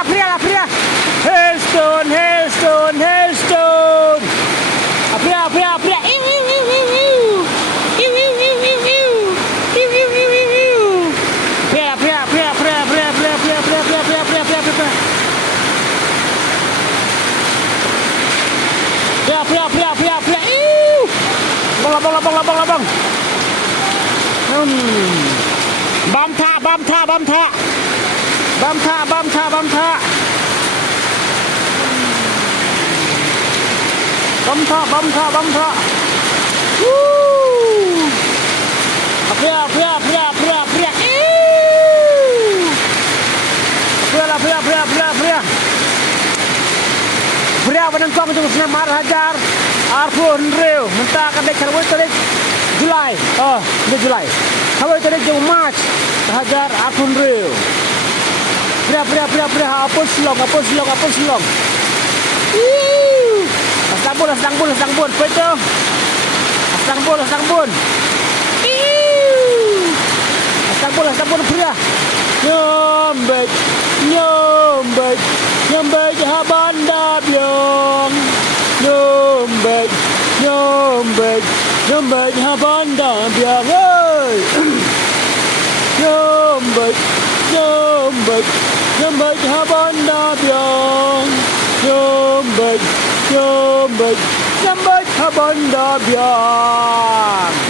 Apria. Hailstone. Apria. Apria. Labang. Bam tha. Apria menentang untuk Mar Hajar Arfun Rio mentah akan dikawal tarik Julai. Julai. Kawal tarik jauh Mac Hajar Arfun Rio. Apria. Apa silong. Asang bun. Peto. Asang bun. Asang bun Apria. Nyambek habanda biong. Nyambek habanda biang. Nyambek habanda biang. Nyambek habanda biang.